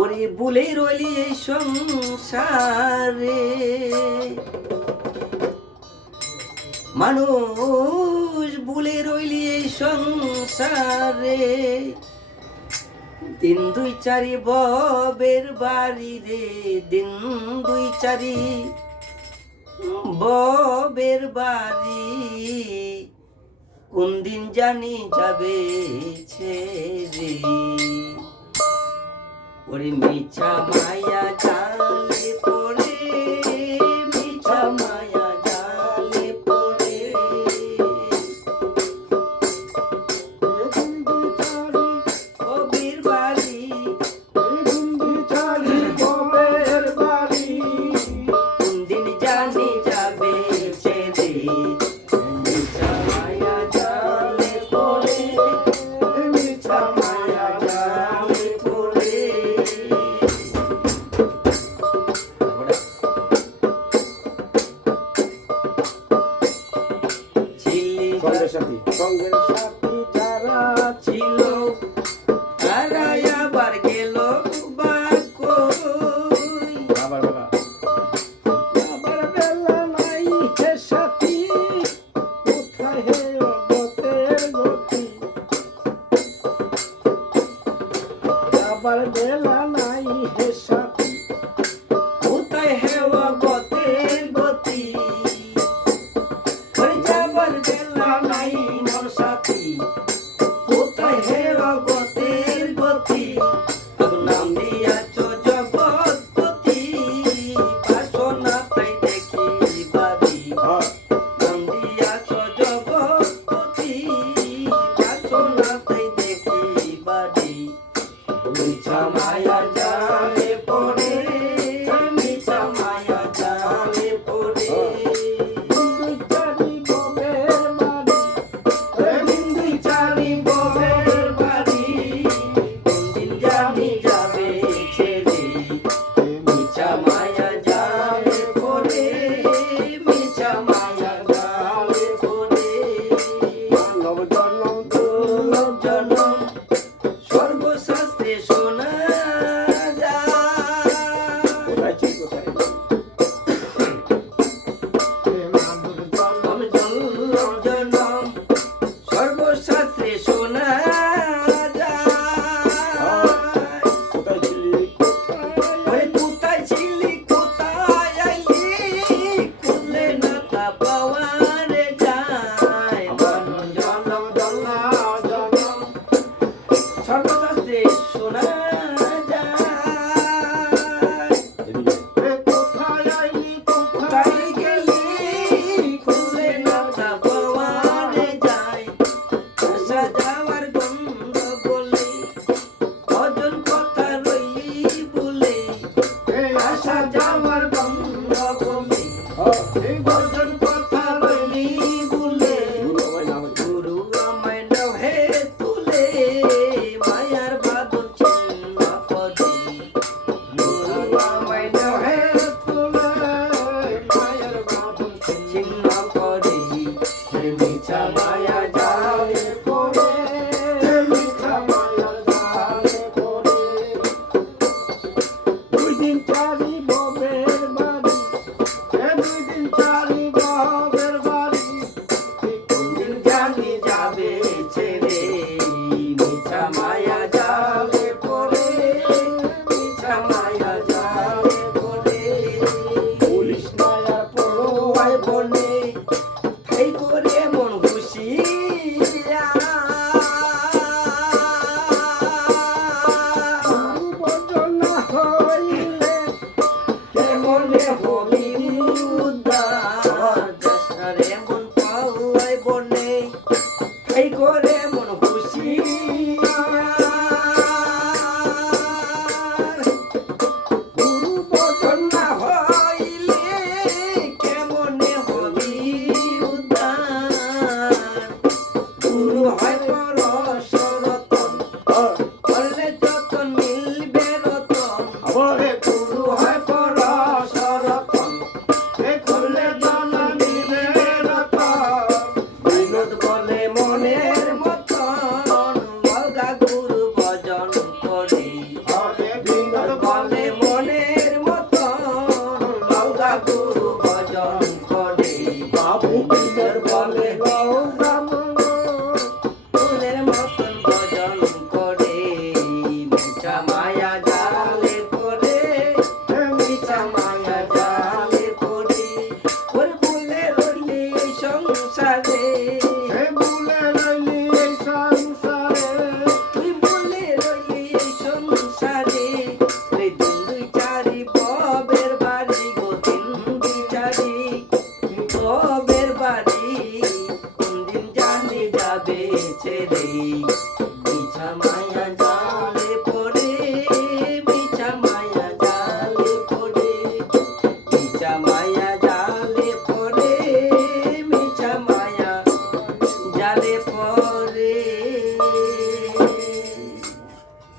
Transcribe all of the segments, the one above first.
ওরে ভুলে রইলি এই সংসারে, মানুষ ভুলে রইলি এই সংসারে, দিন দুই চারি ববের বাড়ি রে, দিন দুই চারি ববের বাড়ি, কোন দিন জানি যাবে ছেড়ে। ওরে মিছা মায়া জালে পড়ে, মিছা মায়া জালে পড়ে, ববের বাড়ি, ববের বাড়ি, কোন দিন জানি যাবে ছেড়ে। মিছা মায়া জালে পড়ে, মিছা মায়া জালে পড়ে। ছিলি সঙ্গের সাথী যারা ছিল তারা আবার গেল বা কই। আবার বেলা নাই হে সাথী, কোথায় হে অগতের গতি। আবার বেলা নাই হে সাথী, কোথায় হেওয়া গতের গতি, ওই যাবার বেলা নাই মোর সাথী, কোথায় হেওয়া গতের গতি। তোর নাম দিয়াছ জগৎপতি, বাসনা তাই দেখি বাড়ি। নাম দিয়াছ জগৎপতি, বাসনা তাই দেখি বাড়ি। মিছা মায়া জালে পড়ে, মিছা মায়া জালে পড়ে। দুই চারি ববের বাড়ি, দিন দুই চারি ববের বাড়ি, কোন দিন জানি যাবে ছেড়ে। মিছা মায়া জালে পড়ে, মিছা মায়া জালে পড়ে। মানব জনম দুর্লভ জনম সর্বশাস্ত্রে শোনা যায়। কোথায় ছিল কোথায় মানব জনম দুর্লভ জনম সর্বশাস্ত্রে শোনা যায়। কোথায় ছিলি ওরে কোথায় ছিলি কোথায় আইলি, খুঁজলে না তা পাওয়া রে যায়। মানব জনম জনম সর্বশাস্ত্রে শোনা যায়। কোথায় আইলি কোথায় গেলি, খুঁজলে না তা পাওয়া রে যায়। আসা যাওয়ার গন্ধ বলে, অজন কথা রইলি বলে। আসা যাওয়ার গন্ধ বলে, অজন কথা রইলি বলে। গুরু আমায় নহে তুলে, মায়ার বাঁধন ছিন্ন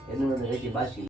এর মধ্যে বেশি বাসি